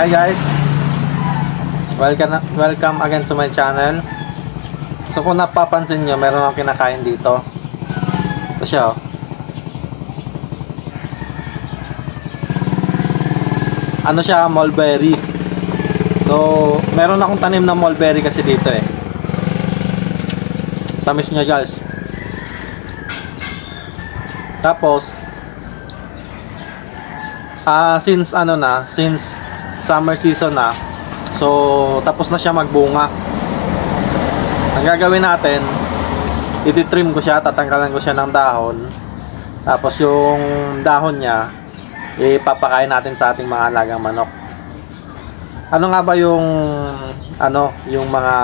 Hi guys, welcome again to my channel. So kung napapansin nyo, meron akong kinakain dito. Ito siya, oh. Ano siya, mulberry. So meron akong tanim na mulberry kasi dito eh. Tamis nyo guys. Tapos since summer season na, so tapos na siya magbunga. Ang gagawin natin, ititrim ko siya, tatanggalan ko siya ng dahon. Tapos yung dahon niya ipapakain natin sa ating mga alagang manok. Ano nga ba yung yung mga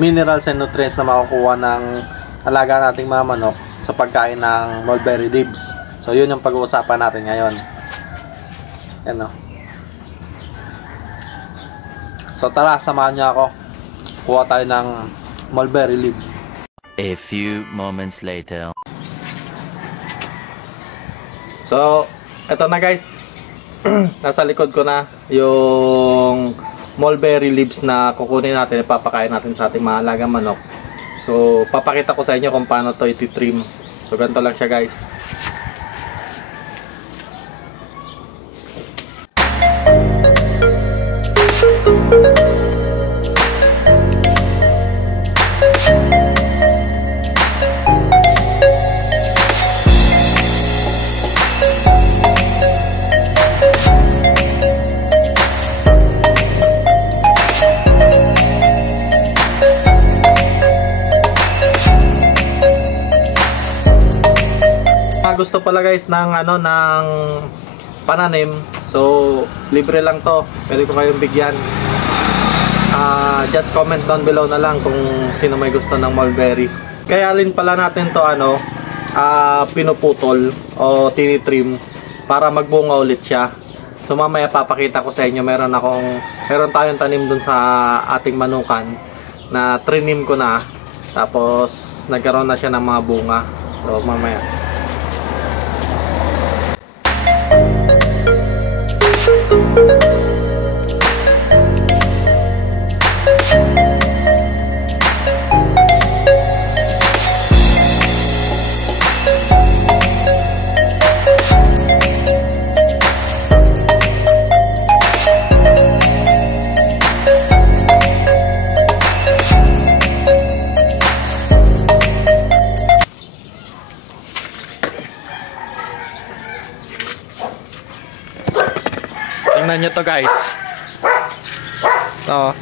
minerals and nutrients na makukuha ng alaga nating mga manok sa pagkain ng mulberry leaves? So yun yung pag-uusapan natin ngayon. Yan, so tara, samahan niyo ako. Kuha tayo ng mulberry leaves. A few moments later. So, eto na guys. Nasa likod ko na yung mulberry leaves na kukunin natin, ipapakain natin sa ating mga alagang manok. So, papakita ko sa inyo kung paano to ititrim. So, ganito lang siya guys. Gusto pala guys ng ng pananim, so libre lang to, pwede ko kayong bigyan. Just comment down below na lang kung sino may gusto ng mulberry. Kaya rin pala natin to pinuputol o tinitrim para magbunga ulit siya. So mamaya papakita ko sa inyo, meron tayong tanim dun sa ating manukan na trinim ko na, tapos nagkaroon na siya ng mga bunga. So mamaya tingnan nyo to guys. So,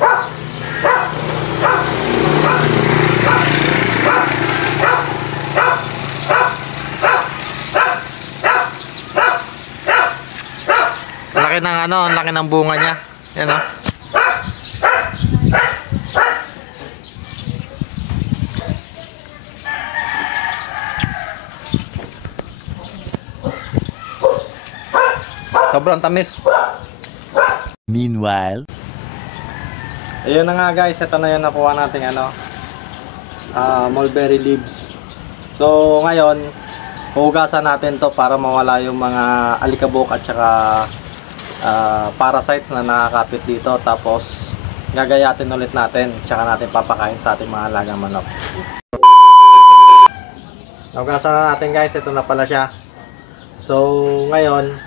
laki ng ang laki ng bunga niya. Yan o. Sobrang tamis. Meanwhile, ayun na nga guys, ito na yung nakuha nating mulberry leaves. So ngayon, hugasan natin to para mawala yung mga alikabok at saka parasites na nakakapit dito. Tapos gagayatin ulit natin, tsaka natin papakain sa ating mga alagang manok. Hugasan na natin guys, ito na pala siya. So ngayon,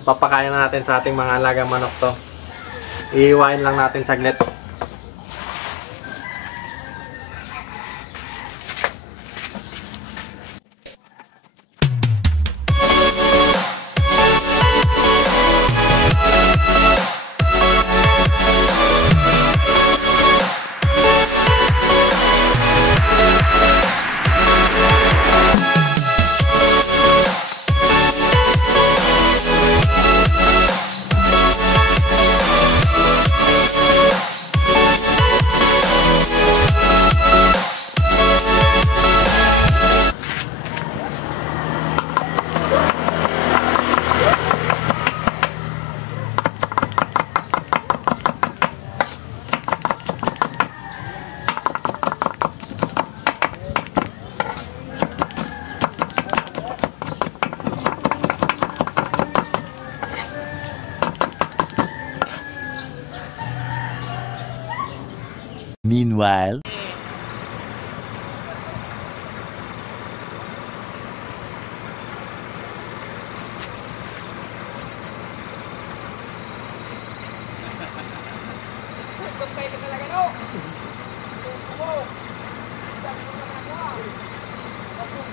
papakain na natin sa ating mga alagang manok to. Iiwain lang natin saglit. while.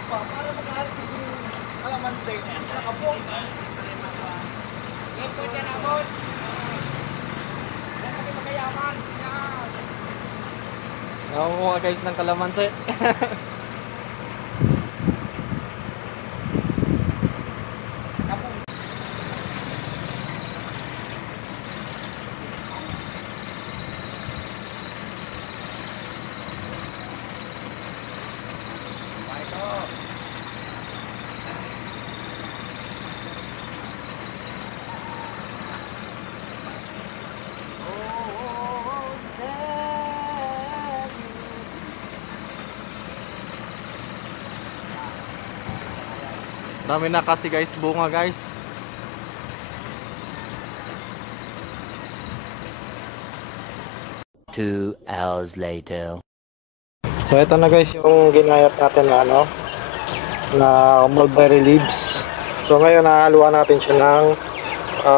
Para mag-artist yung kalamansi, nakapong. Ito dyan abot. Yan kami magayaman. Yan. Nakukuha guys ng kalamansi. Dami na kasi guys, bunga guys. Two hours later. So ito na guys yung ginayat natin na ano, na mulberry leaves. So ngayon nahaluan natin siya ng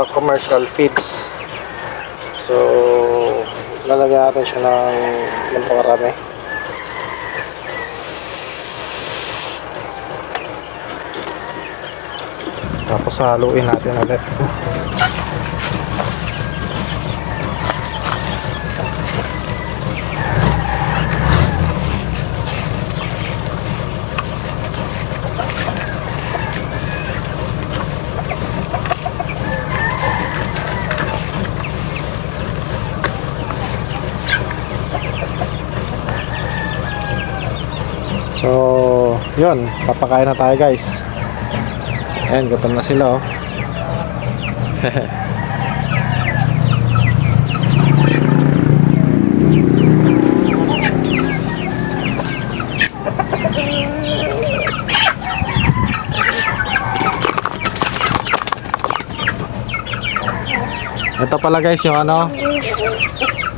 commercial feeds. So lalagyan natin siya ng ganito karami. Tapos haluin natin ulit. So, yun, papakain na tayo guys. Ayan, gutom na sila oh. Ito pala guys yung ano,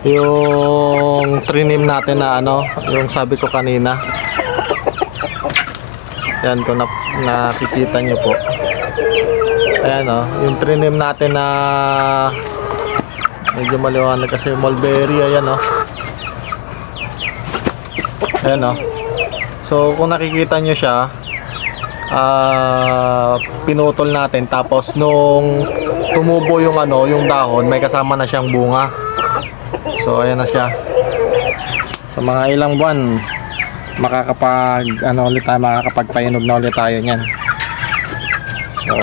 yung trinim natin na ano, yung sabi ko kanina. Yan, kung nakikita nyo po. Ayan o, yung trinim natin na medyo maliwanag kasi mulberry. Ayan o. Ayan o. So kung nakikita nyo siya, pinutol natin. Tapos nung tumubo yung ano, yung dahon, may kasama na siyang bunga. So ayan na siya. Sa mga ilang buwan makakapagpainog na ulit tayo niyan. So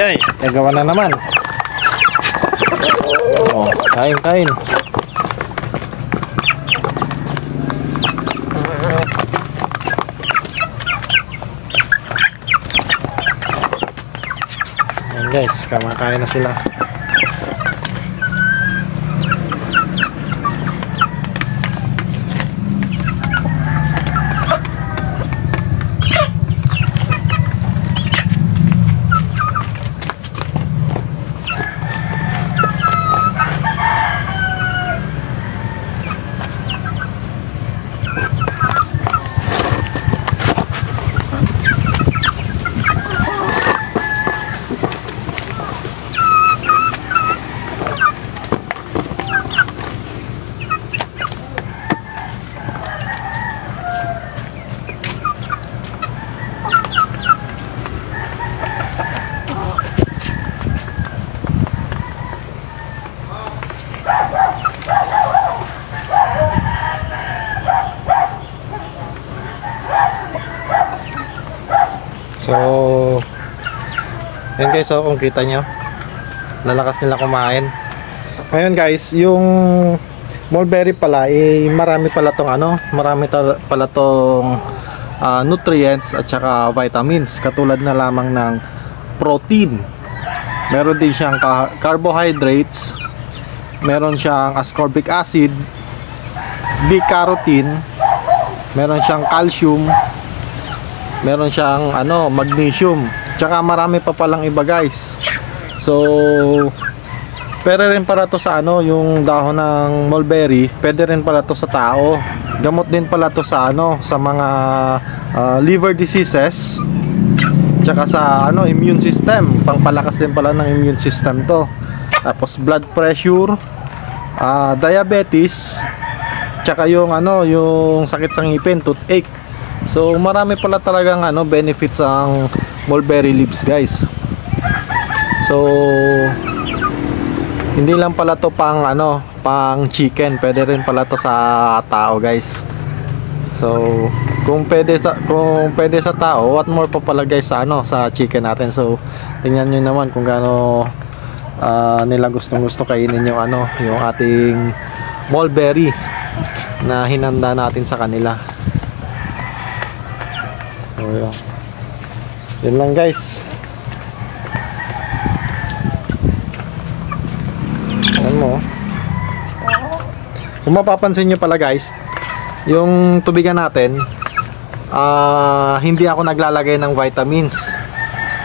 ay, nagawa na naman. Oh, kain. Ayan guys, kumakain na sila. So yun guys, so kung kita nyo, lalakas nila kumain. Ngayon guys, yung mulberry pala, marami pala tong ano, pala tong nutrients at saka vitamins, katulad na lamang ng protein. Meron din siyang carbohydrates, meron siyang ascorbic acid, B-carotene, meron siyang calcium, meron siyang ano, magnesium, tsaka marami pa palang iba guys. So Pwede rin pala to sa ano, yung dahon ng mulberry, pwede rin pala to sa tao. Gamot din pala to sa ano, sa mga liver diseases. Tsaka sa ano, immune system, pangpalakas din pala ng immune system to. Tapos blood pressure, diabetes, tsaka yung ano, yung sakit sa ngipin, toothache. So marami pala talagang ano, benefits ang mulberry leaves, guys. So hindi lang pala to pang ano, pang chicken, pwede rin pala to sa tao, guys. So kung pwede sa tao, what more pa pala, guys, sa ano, sa chicken natin. So tingnan niyo naman kung gaano nila gustong-gusto kainin yung ano, yung ating mulberry na hinanda natin sa kanila. So yun lang, guys. Ano, kung mapapansin nyo pala, guys, yung tubigan natin, hindi ako naglalagay ng vitamins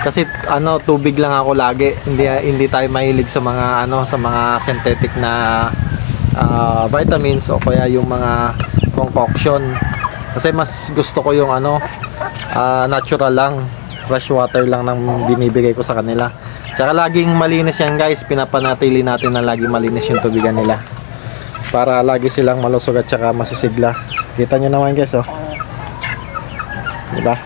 kasi ano, tubig lang ako lagi. Hindi tayo mahilig sa mga ano, sa mga synthetic na vitamins o kaya yung mga concoction, kasi mas gusto ko yung ano, natural lang, fresh water lang nang binibigay ko sa kanila. Tsaka laging malinis yan, guys. Pinapanatili natin na laging malinis yung tubigan nila para lagi silang malusog at tsaka masisigla. Kita nyo naman, guys, oh. Diba?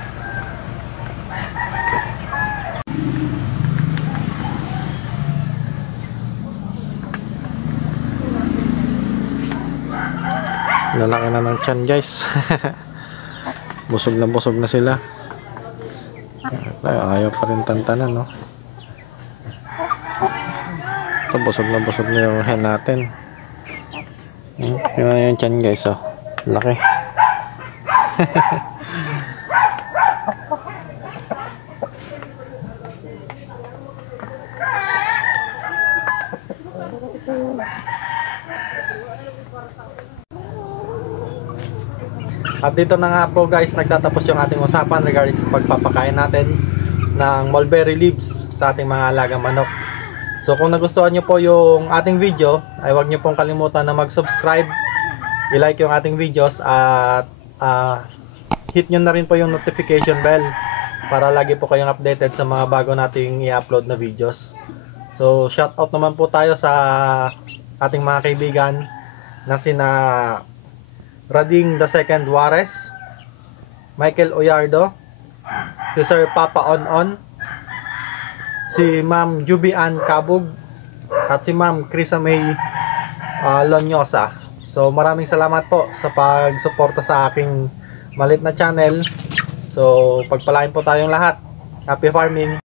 Lalaki na ng tiyan, guys. Busog na sila. Ayaw pa rin tantanan, no? Ito, busog na yung hen natin. Yun na yung tiyan, guys, oh. Laki. At dito na nga po, guys, nagtatapos yung ating usapan regarding sa pagpapakain natin ng mulberry leaves sa ating mga alagang manok. So kung nagustuhan nyo po yung ating video, ay huwag nyo pong kalimutan na mag-subscribe, i-like yung ating videos, at hit nyo na rin po yung notification bell para lagi po kayong updated sa mga bago nating i-upload na videos. So shoutout naman po tayo sa ating mga kaibigan na sina Rading II Juarez, Michael Oyardo, si Sir Papa On, si Ma'am Jubian Cabug, at si Ma'am Krisa May Lonyosa. So maraming salamat po sa pagsuporta sa aking maliit na channel. So pagpalain po tayong lahat. Happy farming!